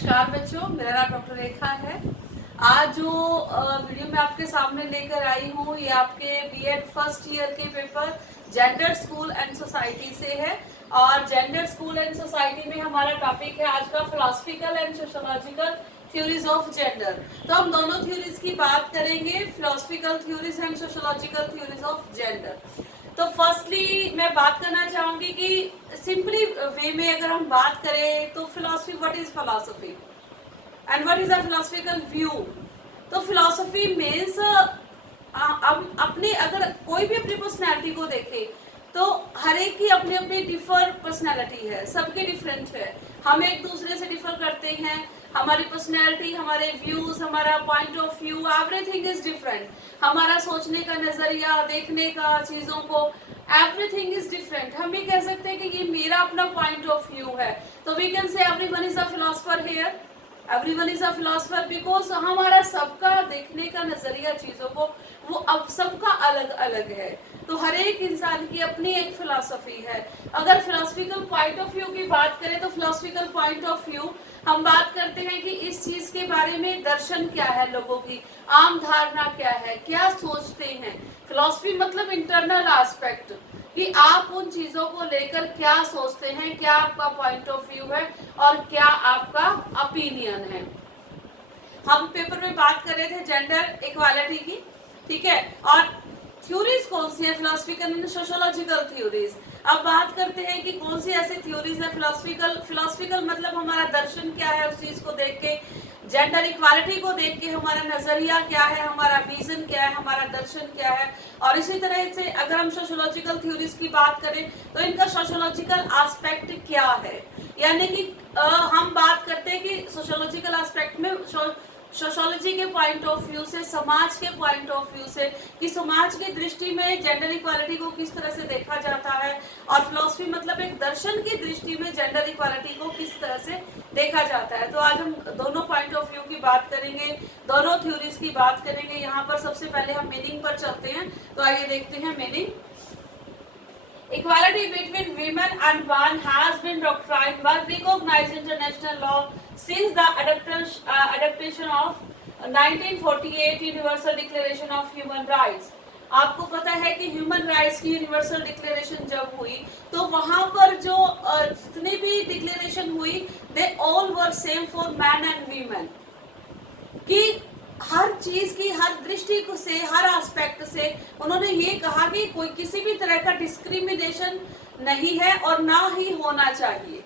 नमस्कार बच्चों, मेरा नाम डॉक्टर रेखा है। आज जो वीडियो मैं आपके सामने लेकर आई हूँ ये आपके बीएड फर्स्ट ईयर के paper gender school and society से है। और जेंडर स्कूल एंड सोसाइटी में हमारा टॉपिक है आज का philosophical and sociological theories of gender. तो हम दोनों थ्योरीज की बात करेंगे, philosophical theories and sociological theories of gender. तो फर्स्टली मैं बात करना चाहूंगी कि सिंपली वे में अगर हम बात करें तो philosophy, what is philosophy and what is a philosophical view. तो फिलॉसफी मीन्स हम अपने, अगर कोई भी अपनी पर्सनैलिटी को देखे तो हर एक की अपनी अपनी डिफर पर्सनैलिटी है, सबके डिफरेंट है। हम एक दूसरे से डिफर करते हैं, हमारी पर्सनैलिटी, हमारे व्यूज, हमारा point of view, everything is different. हमारा सोचने का नजरिया, देखने का चीजों को, एवरीथिंग इज डिफरेंट। हम ये कह सकते हैं कि ये मेरा अपना पॉइंट ऑफ व्यू है। तो we can say everyone is a philosopher here, everyone is a philosopher because हमारा सबका देखने का नजरिया चीजों को वो अब सबका अलग अलग है। तो हर एक इंसान की अपनी एक फिलॉसफी है। अगर फिलोसफिकल पॉइंट ऑफ व्यू की बात करें तो फिलोसफिकल पॉइंट ऑफ व्यू हम बात करते हैं कि इस चीज के बारे में दर्शन क्या है, लोगों की आम धारणा क्या है, क्या सोचते हैं। फिलॉसफी मतलब इंटरनल एस्पेक्ट कि आप उन चीजों को लेकर क्या सोचते हैं, क्या आपका पॉइंट ऑफ व्यू है और क्या आपका ओपिनियन है। हम पेपर में बात कर रहे थे जेंडर इक्वालिटी की, ठीक है। और थ्योरीज कौन सी है, फिलोसफिकल एंड सोशोलॉजिकल थ्योरीज। अब बात करते हैं कि कौन सी ऐसी थ्योरीज है फिलोसफिकल। फिलोसफिकल मतलब हमारा दर्शन क्या है, उस चीज को देख के, जेंडर इक्वालिटी को देख के हमारा नजरिया क्या है, हमारा विजन क्या है, हमारा दर्शन क्या है। और इसी तरह से अगर हम सोशोलॉजिकल थ्योरीज की बात करें तो इनका सोशोलॉजिकल एस्पेक्ट क्या है। यानी कि हम बात करते हैं कि सोशोलॉजिकल एस्पेक्ट में सोशोलॉजी के पॉइंट ऑफ व्यू से, समाज के पॉइंट ऑफ व्यू से, कि समाज की दृष्टि में जेंडर इक्वालिटी को किस तरह से देखा जाता है। और फिलॉसफी मतलब एक दर्शन की दृष्टि में जेंडर इक्वालिटी को किस तरह से देखा जाता है। तो आज हम दोनों पॉइंट ऑफ व्यू की बात करेंगे, दोनों थ्योरीज की बात करेंगे। यहाँ पर सबसे पहले हम मीनिंग पर चलते हैं, तो आइए देखते हैं meaning. Equality between women and man has been doctrine but recognized international law since the adaptation of 1948 Universal Declaration of Human Rights। आपको पता है कि ह्यूमन राइट्स की यूनिवर्सल डिक्लेरेशन जब हुई तो वहां पर जो जितनी भी डिक्लेरेशन हुई, they all were same for man and women, कि हर चीज की, हर दृष्टि से, हर एस्पेक्ट से उन्होंने ये कहा कि कोई किसी भी तरह का डिस्क्रिमिनेशन नहीं है और ना ही होना चाहिए।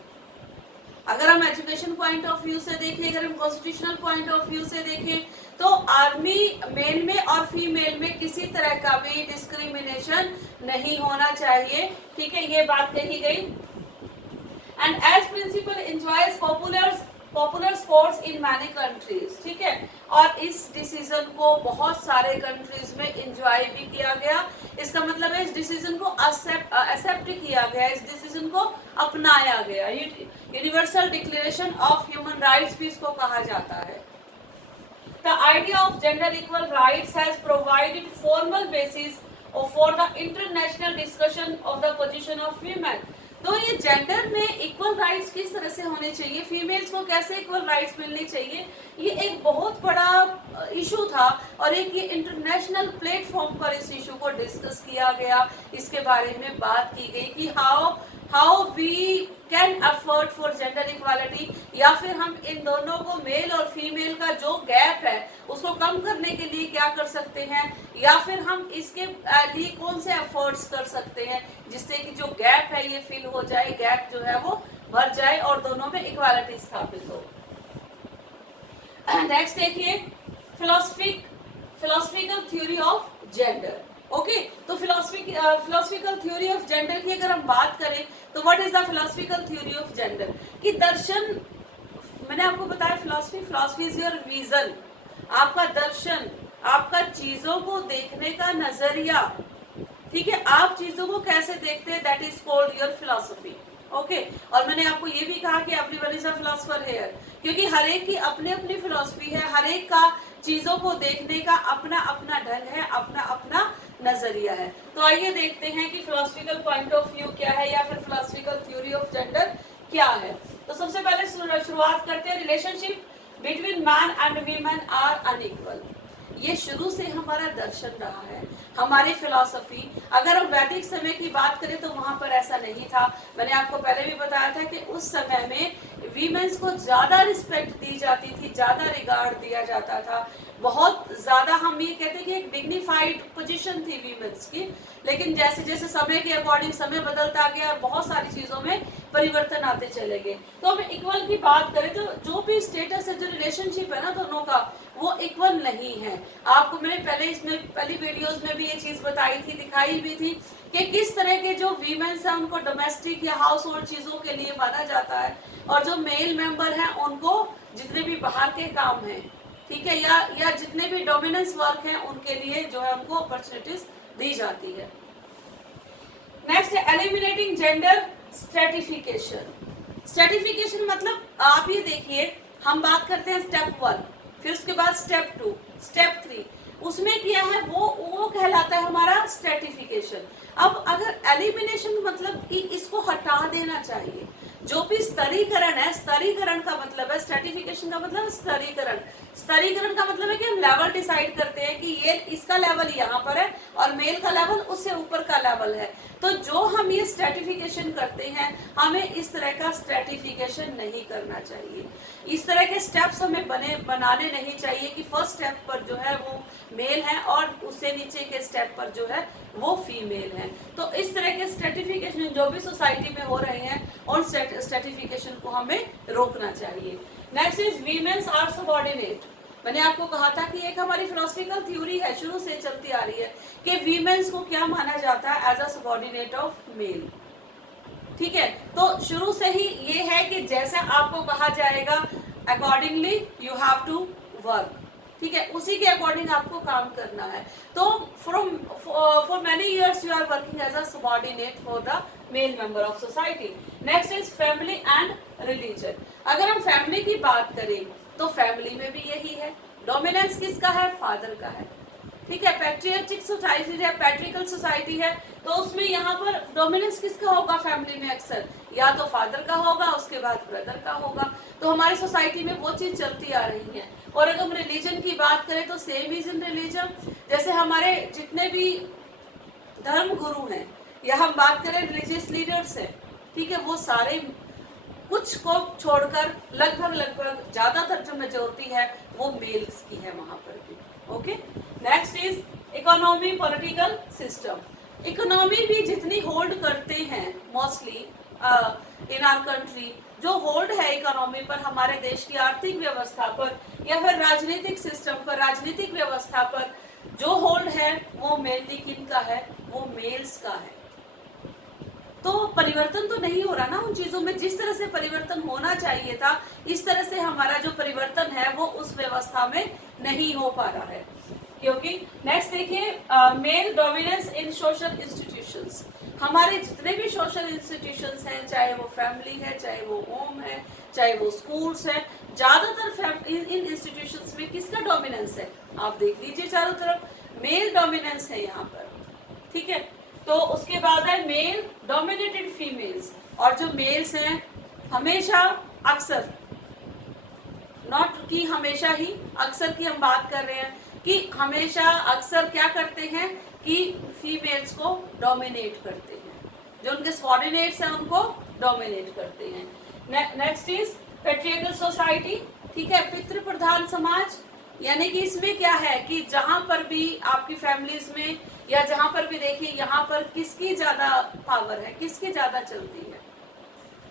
अगर हम एजुकेशन पॉइंट ऑफ व्यू से देखें, अगर हम कॉन्स्टिट्यूशनल पॉइंट ऑफ व्यू से देखें तो आर्मी मेल में और फीमेल में किसी तरह का भी डिस्क्रिमिनेशन नहीं होना चाहिए, ठीक है, ये बात कही गई। And as principle enjoys popular sports in many countries, ठीक है। और इस डिसीजन को बहुत सारे कंट्रीज में एंजॉय भी किया गया। इसका मतलब है इस डिसीजन को एक्सेप्ट किया गया, इस डिसीजन को अपनाया गया। Universal declaration of human rights भी इसको कहा जाता है। The idea of gender equal rights has provided formal basis for the international discussion of the position of women। तो ये जेंडर में इक्वल राइट्स किस तरह से होने चाहिए, फीमेल्स को कैसे इक्वल राइट्स मिलनी चाहिए, ये एक बहुत बड़ा इशू था। और एक ये इंटरनेशनल प्लेटफॉर्म पर इस इशू को डिस्कस किया गया, इसके बारे में बात की गई कि how we can afford for gender equality, या फिर हम इन दोनों को, मेल और फीमेल का जो गैप है उसको कम करने के लिए क्या कर सकते हैं, या फिर हम इसके लिए कौन से एफर्ट्स कर सकते हैं जिससे कि जो गैप है ये फिल हो जाए, गैप जो है वो भर जाए और दोनों में इक्वालिटी स्थापित हो। नेक्स्ट देखिए, philosophical theory of gender. Okay, तो फिलोसफिकल थ्योरी ऑफ जेंडर की अगर हम बात करें तो what is the philosophical theory of gender, कि दर्शन, मैंने आपको बताया फिलोसफी इज योर विजन, आपका दर्शन, आपका चीजों को देखने का नजरिया, ठीक है, आप चीजों को कैसे देखते हैं, that is called your philosophy. Okay, और मैंने आपको ये भी कहा कि everyone is a philosopher here, क्योंकि हर एक की अपनी अपनी फिलोसफी है, हर एक का चीजों को देखने का अपना अपना ढंग है, अपना अपना नजरिया है। तो आइए देखते हैं कि फिलोसफिकल पॉइंट ऑफ व्यू क्या है, या फिर फिलोसफिकल थ्योरी ऑफ जेंडर क्या है। तो सबसे पहले शुरुआत करते हैं, relationship between man and women are unequal. ये शुरू से हमारा दर्शन रहा है, हमारी फिलॉसफी। अगर हम वैदिक समय की बात करें तो वहां पर ऐसा नहीं था। मैंने आपको पहले भी बताया था कि उस समय में वीमेंस को ज्यादा रिस्पेक्ट दी जाती थी, ज्यादा रिगार्ड दिया जाता था, बहुत ज्यादा हम ये कहते हैं कि एक डिग्निफाइड पोजीशन थी वीमेंस की। लेकिन जैसे जैसे समय के अकॉर्डिंग समय बदलता गया और बहुत सारी चीजों में परिवर्तन आते चले गए। तो हम इक्वल की बात करें तो जो भी स्टेटस है, जो रिलेशनशिप है ना दोनों का, वो इक्वल नहीं है। आपको मैंने पहली वीडियोस में भी ये चीज बताई थी, दिखाई भी थी कि किस तरह के जो वीमेंस हैं उनको डोमेस्टिक या हाउस होल्ड चीजों के लिए माना जाता है, और जो मेल मेंबर हैं उनको जितने भी बाहर के काम हैं, ठीक है, या जितने भी डोमिनेंस वर्क हैं उनके लिए जो है उनको अपॉर्चुनिटीज दी जाती है। Next, eliminating gender stratification. Stratification मतलब आप ये देखिए, हम बात करते हैं स्टेप 1, फिर उसके बाद स्टेप 2, स्टेप 3, उसमें क्या है वो कहलाता है हमारा स्ट्रेटिफिकेशन। अब अगर एलिमिनेशन मतलब कि इसको हटा देना चाहिए, जो भी स्तरीकरण है, स्तरीकरण का मतलब है, स्ट्रेटिफिकेशन का मतलब स्तरीकरण। स्तरीकरण का मतलब है कि हम लेवल डिसाइड करते हैं कि ये इसका लेवल यहाँ पर है और मेल का लेवल उससे ऊपर का लेवल है। तो जो हम ये स्ट्रेटिफिकेशन करते हैं, हमें इस तरह का स्ट्रेटिफिकेशन नहीं करना चाहिए। इस तरह के स्टेप्स हमें बनाने नहीं चाहिए कि फर्स्ट स्टेप पर जो है वो मेल है और उससे नीचे के स्टेप पर जो है वो फीमेल है। तो इस तरह के स्ट्रेटिफिकेशन जो भी सोसाइटी में हो रहे हैं, उन स्ट्रेटिफिकेशन को हमें रोकना चाहिए। Next is women's are subordinate. मैंने आपको कहा था कि एक हमारी फिलोसफिकल थ्योरी है, शुरू से चलती आ रही है कि वीमेन्स को क्या माना जाता है, as a subordinate of male. ठीक है, तो शुरू से ही ये है कि जैसे आपको कहा जाएगा accordingly you have to work, ठीक है, उसी के अकॉर्डिंग आपको काम करना है। तो for many years you are working as a subordinate for the male member of society. Next is family and religion. अगर हम फैमिली की बात करें तो फैमिली में भी यही है, डोमिनेंस किसका है, फादर का है, ठीक है। पैट्रियार्चिक सोसाइटी है, पैट्रिकल सोसाइटी है, तो उसमें यहाँ पर डोमिनेंस किसका होगा फैमिली में, अक्सर या तो फादर का होगा, उसके बाद ब्रदर का होगा। तो हमारी सोसाइटी में वो चीज चलती आ रही है। और अगर हम रिलीजन की बात करें तो सेम इज इन रिलीजन। जैसे हमारे जितने भी धर्म गुरु हैं या हम बात करें रिलीजियस लीडर्स हैं, ठीक है, वो सारे कुछ को छोड़कर लगभग ज्यादातर जो मेजोरिटी है वो मेल्स की है वहां पर भी। Okay, next is economy, political system. Economy भी जितनी होल्ड करते हैं मोस्टली इन आवर कंट्री, जो होल्ड है इकोनॉमी पर, हमारे देश की आर्थिक व्यवस्था पर या फिर राजनीतिक सिस्टम पर, राजनीतिक व्यवस्था पर जो होल्ड है वो मेनली किनका है, वो मेल्स का है। तो परिवर्तन तो नहीं हो रहा ना उन चीजों में, जिस तरह से परिवर्तन होना चाहिए था इस तरह से हमारा जो परिवर्तन है वो उस व्यवस्था में नहीं हो पा रहा है। क्योंकि नेक्स्ट देखिए, मेल डोमिनेंस इन सोशल इंस्टीट्यूशंस। हमारे जितने भी सोशल इंस्टीट्यूशंस हैं, चाहे वो फैमिली है, चाहे वो होम है, चाहे वो स्कूल्स है, ज्यादातर इन इंस्टीट्यूशंस में किसका डोमिनेंस है, आप देख लीजिए चारों तरफ मेल डोमिनेंस है यहाँ पर, ठीक है। तो उसके बाद है मेल डोमिनेटेड फीमेल्स, और जो मेल्स हैं हमेशा, अक्सर, नॉट कि हमेशा ही, अक्सर की हम बात कर रहे हैं कि हमेशा अक्सर क्या करते हैं कि फीमेल्स को डोमिनेट करते हैं, जो उनके सबऑर्डिनेट्स हैं उनको डोमिनेट करते हैं। नेक्स्ट इज पैट्रियार्कल सोसाइटी, ठीक है, पितृ प्रधान समाज। यानी कि इसमें क्या है कि जहां पर भी आपकी फैमिलीज में या जहां पर भी देखिए, यहाँ पर किसकी ज्यादा पावर है, किसकी ज्यादा चलती है,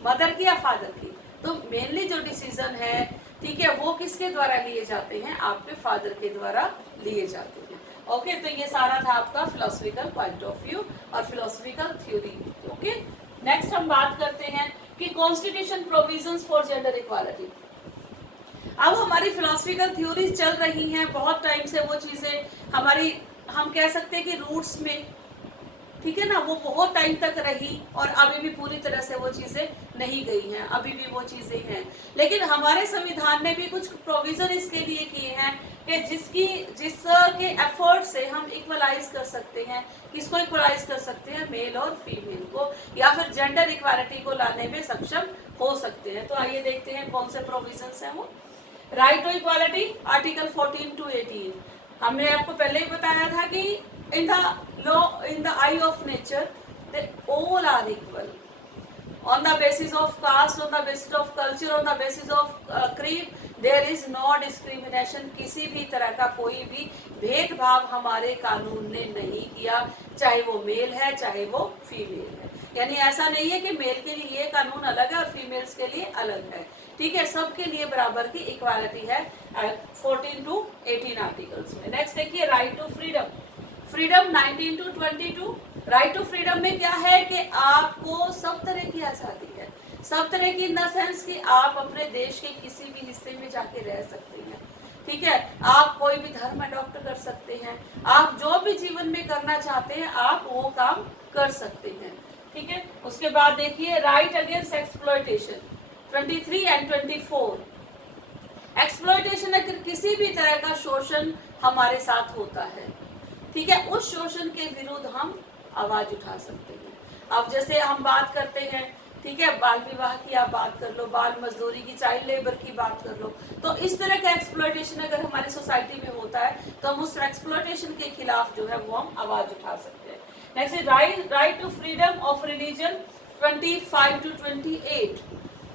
मदर की या फादर की। तो मेनली जो डिसीजन है, ठीक है, वो किसके द्वारा लिए जाते हैं, आपके फादर के द्वारा लिए जाते हैं। ओके, तो ये सारा था आपका फिलोसफिकल पॉइंट ऑफ व्यू और फिलोसफिकल थ्योरी। ओके, नेक्स्ट हम बात करते हैं कि constitution provisions for gender equality. अब हमारी फिलोसफिकल थ्योरीज चल रही हैं बहुत टाइम से, वो चीजें हमारी, हम कह सकते हैं कि रूट्स में, ठीक है ना, वो बहुत टाइम तक रही और अभी भी पूरी तरह से वो चीजें नहीं गई हैं, अभी भी वो चीजें हैं। लेकिन हमारे संविधान ने भी कुछ प्रोविजन इसके लिए किए हैं कि जिसके एफर्ट से हम इक्वलाइज कर सकते हैं। किसको इक्वलाइज कर सकते हैं? मेल और फीमेल को, या फिर जेंडर इक्वालिटी को लाने में सक्षम हो सकते हैं। तो आइए देखते हैं कौन से प्रोविजंस हैं वो। Right to equality, article 14 to 18। हमने आपको पहले ही बताया था कि in the law, in the eye of nature, they all are equal on the basis of caste, on the basis of culture, on the basis of creed, there is no discrimination। किसी भी तरह का कोई भी भेदभाव हमारे कानून ने नहीं किया, चाहे वो मेल है चाहे वो फीमेल है। यानी ऐसा नहीं है कि मेल के लिए ये कानून अलग है और फीमेल्स के लिए अलग है। ठीक है, सबके लिए बराबर की इक्वालिटी है 14 to 18 आर्टिकल्स में। नेक्स्ट देखिए, right to freedom. Freedom 19 to 22। Right to freedom में क्या है कि आपको सब तरह की आज़ादी है। सब तरह की इन द सेंस कि आप अपने देश के किसी भी हिस्से में जाके रह सकते हैं। ठीक है, आप कोई भी धर्म अडॉप्ट कर सकते हैं, आप जो भी जीवन में करना चाहते हैं आप वो काम कर सकते हैं। ठीक है, उसके बाद देखिए, right against exploitation 23 and 24। Exploitation अगर किसी भी तरह का शोषण हमारे साथ होता है, ठीक है, उस शोषण के विरुद्ध हम आवाज उठा सकते हैं। अब जैसे हम बात करते हैं, ठीक है, बाल विवाह की आप बात कर लो, बाल मजदूरी की, चाइल्ड लेबर की बात कर लो, तो इस तरह का एक्सप्लॉयटेशन अगर हमारी सोसाइटी में होता है तो हम उस एक्सप्लॉयटेशन के खिलाफ जो है वो हम आवाज उठा सकते हैं। Next, right to freedom of religion 25 to 28।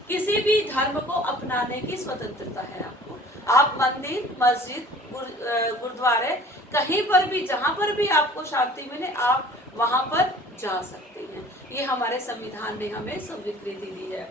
किसी भी धर्म को अपनाने की स्वतंत्रता है आपको। आप मंदिर, मस्जिद, गुरुद्वारे, कहीं पर भी, जहां पर भी आपको शांति मिले आप वहां पर जा सकते हैं। ये हमारे संविधान ने हमें स्वीकृति दी है।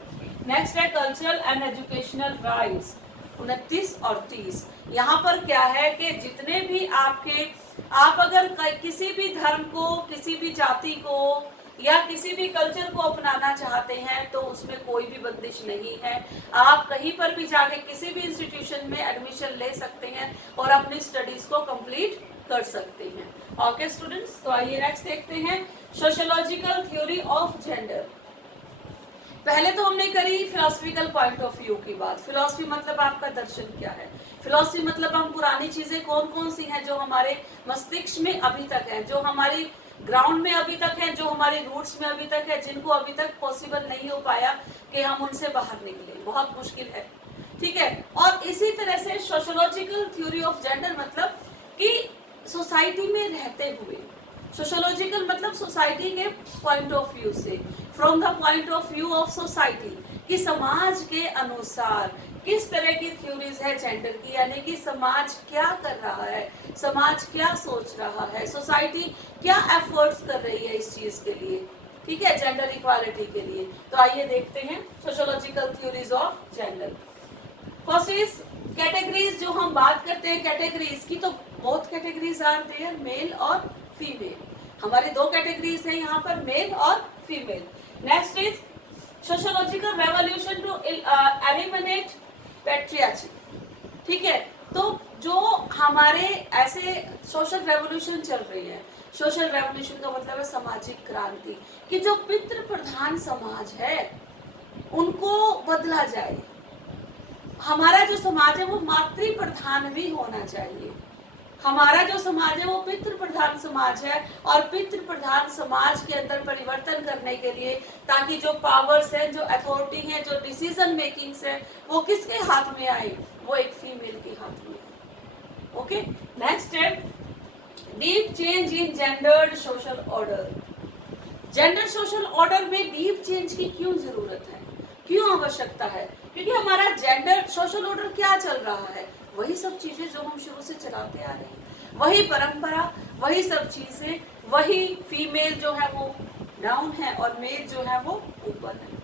नेक्स्ट है कल्चरल एंड एजुकेशनल राइट्स 29 और 30। यहाँ पर क्या है कि जितने भी आप अगर किसी भी धर्म को, किसी भी जाति को या किसी भी कल्चर को अपनाना चाहते हैं तो उसमें कोई भी बंदिश नहीं है। आप कहीं पर भी जाके किसी भी इंस्टीट्यूशन में एडमिशन ले सकते हैं और अपनी स्टडीज को कंप्लीट कर सकते हैं। ओके स्टूडेंट्स, तो आइए नेक्स्ट देखते हैं, सोशियोलॉजिकल थ्योरी ऑफ जेंडर। पहले तो हमने करी फिलोसफिकल पॉइंट ऑफ व्यू की बात। फिलोसफी मतलब आपका दर्शन क्या है। फिलोसफी मतलब हम पुरानी चीजें कौन कौन सी हैं जो हमारे मस्तिष्क में अभी तक है, जो हमारी ग्राउंड में अभी तक है, जो हमारे रूट्स में अभी तक है, जिनको अभी तक पॉसिबल नहीं हो पाया कि हम उनसे बाहर निकले, बहुत मुश्किल है। ठीक है, और इसी तरह से सोशियोलॉजिकल थ्योरी ऑफ जेंडर मतलब कि सोसाइटी में रहते हुए, सोशियोलॉजिकल मतलब सोसाइटी के पॉइंट ऑफ व्यू से, from the point of view of society, कि समाज के अनुसार किस तरह की थ्योरीज है जेंडर की, यानी कि समाज क्या कर रहा है, समाज क्या सोच रहा है, सोसाइटी क्या एफर्ट्स कर रही है इस चीज के लिए, ठीक है, जेंडर इक्वालिटी के लिए। तो आइए देखते हैं sociological theories of gender. First is categories. जो हम बात करते हैं कैटेगरीज की, तो both categories are there, male और फीमेल। हमारे दो कैटेगरीज हैं यहाँ पर, मेल और female. Next is sociological revolution to eliminate patriarchy. ठीक है, तो जो हमारे ऐसे सोशल रेवोल्यूशन चल रही है, सोशल रेवोल्यूशन का मतलब है सामाजिक क्रांति, कि जो पितृ प्रधान समाज है उनको बदला जाए। हमारा जो समाज है वो मातृ प्रधान भी होना चाहिए। हमारा जो समाज है वो पितृ प्रधान समाज है, और पितृ प्रधान समाज के अंदर परिवर्तन करने के लिए, ताकि जो पावर्स है, जो अथॉरिटी है, जो डिसीजन मेकिंग्स है, वो किसके हाथ में आए, वो एक फीमेल के हाथ में। ओके, नेक्स्ट है deep change in gendered social order. Gender social order में डीप चेंज की क्यों जरूरत है, क्यों आवश्यकता है? क्योंकि हमारा जेंडर सोशल ऑर्डर क्या चल रहा है, वही सब चीजें जो हम शुरू से चलाते आ रहे हैं, वही परंपरा, वही सब चीजें, वही फीमेल जो है वो डाउन है और मेल जो है वो ऊपर है,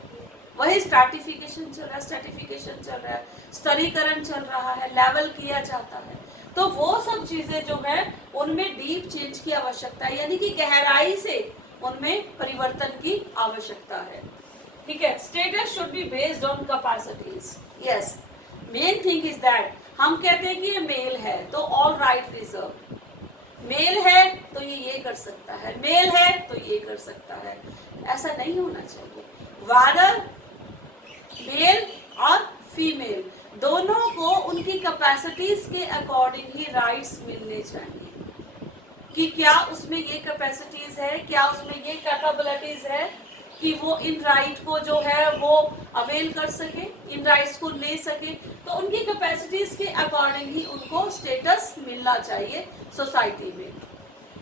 वही स्ट्रैटिफिकेशन चल रहा है, स्ट्रैटिफिकेशन चल रहा है, स्तरीकरण चल रहा है, लेवल किया जाता है। तो वो सब चीजें जो है उनमें डीप चेंज की आवश्यकता है, यानी कि गहराई से उनमें परिवर्तन की आवश्यकता है। ठीक है, status should be based on capacities. Yes, main thing is that हम कहते हैं कि ये मेल है तो ऑल राइट रिजर्व, मेल है तो ये कर सकता है, मेल है तो ये कर सकता है, ऐसा नहीं होना चाहिए। वादर मेल और फीमेल दोनों को उनकी कैपेसिटीज के अकॉर्डिंग ही राइट्स मिलने चाहिए कि क्या उसमें ये कैपेसिटीज है, क्या उसमें ये कैपेबिलिटीज है कि वो इन राइट को जो है वो अवेल कर सके, इन राइट्स को ले सके। तो उनकी कैपेसिटीज के अकॉर्डिंग ही उनको स्टेटस मिलना चाहिए सोसाइटी में।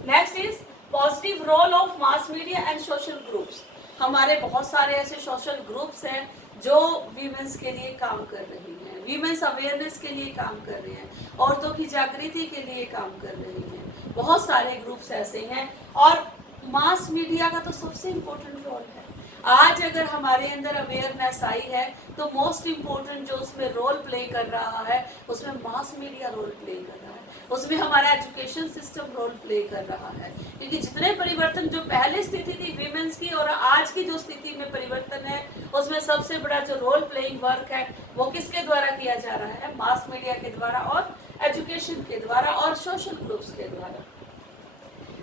Next is positive role of mass media and social groups. हमारे बहुत सारे ऐसे सोशल ग्रुप्स हैं जो वीमेंस के लिए काम कर रही हैं, वीमेंस अवेयरनेस के लिए काम कर रहे हैं, औरतों की जागृति के लिए काम कर रही हैं। बहुत सारे ग्रुप्स ऐसे हैं और मास मीडिया का तो सबसे इम्पोर्टेंट रोल है। आज अगर हमारे अंदर अवेयरनेस आई है तो मोस्ट इम्पोर्टेंट जो उसमें रोल प्ले कर रहा है उसमें मास मीडिया रोल प्ले कर रहा है, उसमें हमारा एजुकेशन सिस्टम रोल प्ले कर रहा है। क्योंकि जितने परिवर्तन जो पहले स्थिति थी वीमेंस की और आज की जो स्थिति में परिवर्तन है उसमें सबसे बड़ा जो रोल प्लेइंग वर्क है वो किसके द्वारा किया जा रहा है, मास मीडिया के द्वारा और एजुकेशन के द्वारा और सोशल ग्रुप्स के द्वारा।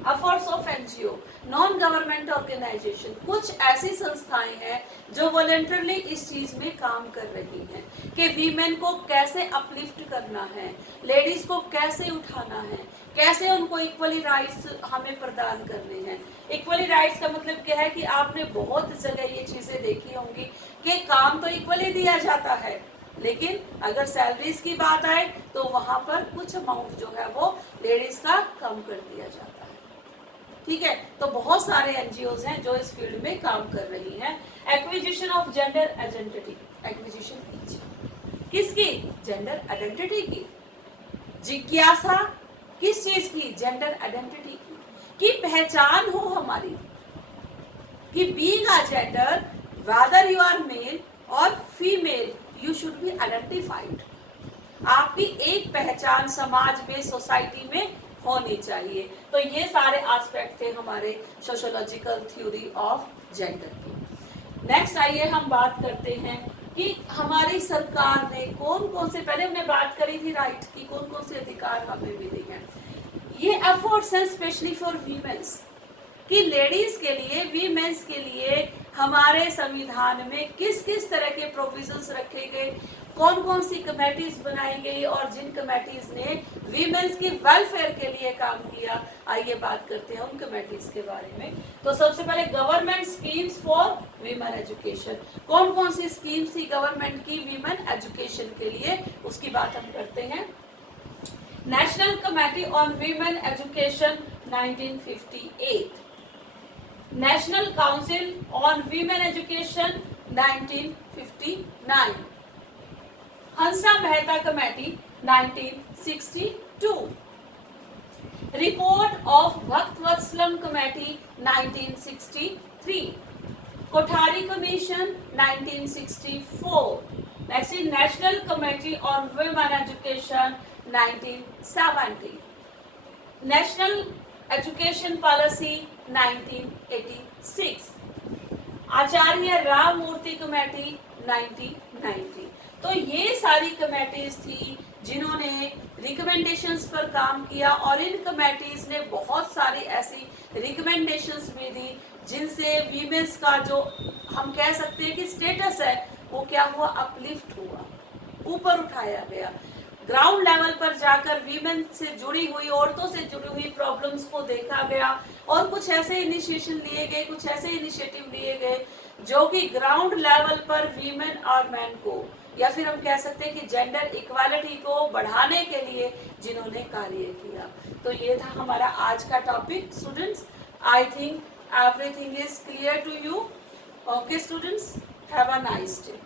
Efforts of NGO, non government organization, कुछ ऐसी संस्थाएं हैं जो वॉलंटरली इस चीज में काम कर रही हैं कि वीमेन को कैसे अपलिफ्ट करना है, लेडीज को कैसे उठाना है, कैसे उनको इक्वली राइट्स हमें प्रदान करने हैं। इक्वली राइट्स का मतलब क्या है कि आपने बहुत जगह ये चीजें देखी होंगी कि काम तो इक्वली दिया जाता है लेकिन अगर सैलरीज की बात आए तो वहां पर कुछ अमाउंट जो है वो लेडीज का कम कर दिया जाता है। ठीक है, तो बहुत सारे एनजीओज हैं जो इस फील्ड में काम कर रही हैं। Acquisition of gender identity, acquisition किसकी, जेंडर आइडेंटिटी की। जिज्ञासा किस चीज की, जेंडर आइडेंटिटी की पहचान हो हमारी कि being a gender whether you are male और female you should be identified. आपकी एक पहचान समाज में, सोसाइटी में होनी चाहिए। तो ये सारे एस्पेक्ट थे हमारे सोशियोलॉजिकल थ्योरी ऑफ जेंडर के। नेक्स्ट आइए हम बात करते हैं कि हमारी सरकार ने कौन कौन से, पहले हमने बात करी थी राइट की, कौन कौन से अधिकार हमें मिले हैं। ये एफर्ट्स हैं स्पेशली फॉर वीमेंस कि लेडीज के लिए, वीमेंस के लिए हमारे संविधान में किस किस तरह के प्रोविजंस रखे गए, कौन कौन सी कमेटीज बनाई गई और जिन कमेटीज ने वीमेंस की वेलफेयर के लिए काम किया। आइए बात करते हैं उन कमेटीज के बारे में। तो सबसे पहले government schemes for women education, कौन कौन सी स्कीम्स थी गवर्नमेंट की वीमेन एजुकेशन के लिए, उसकी बात हम करते हैं। National committee on women education 1958, national council on women education 1959, Hansa Mehta committee 1962, report of Bhaktavatsalam committee 1963, Kothari commission 1964, next is national committee on women education 1970, national education policy 1986, Acharya Ram Murti committee 1990। तो ये सारी कमेटीज थी जिन्होंने रिकमेंडेशंस पर काम किया और इन कमेटीज ने बहुत सारी ऐसी रिकमेंडेशंस भी दी जिनसे वीमेंस का जो हम कह सकते हैं कि स्टेटस है वो क्या हुआ, अपलिफ्ट हुआ, ऊपर उठाया गया। ग्राउंड लेवल पर जाकर वीमेन से जुड़ी हुई, औरतों से जुड़ी हुई प्रॉब्लम्स को देखा गया और कुछ ऐसे इनिशिएशन लिए गए, कुछ ऐसे इनिशिएटिव लिए गए जो कि ग्राउंड लेवल पर वीमेन और मैन को, या फिर हम कह सकते हैं कि जेंडर इक्वालिटी को बढ़ाने के लिए जिन्होंने कार्य किया। तो ये था हमारा आज का topic students. I think everything is clear to you. Okay students, have a nice day.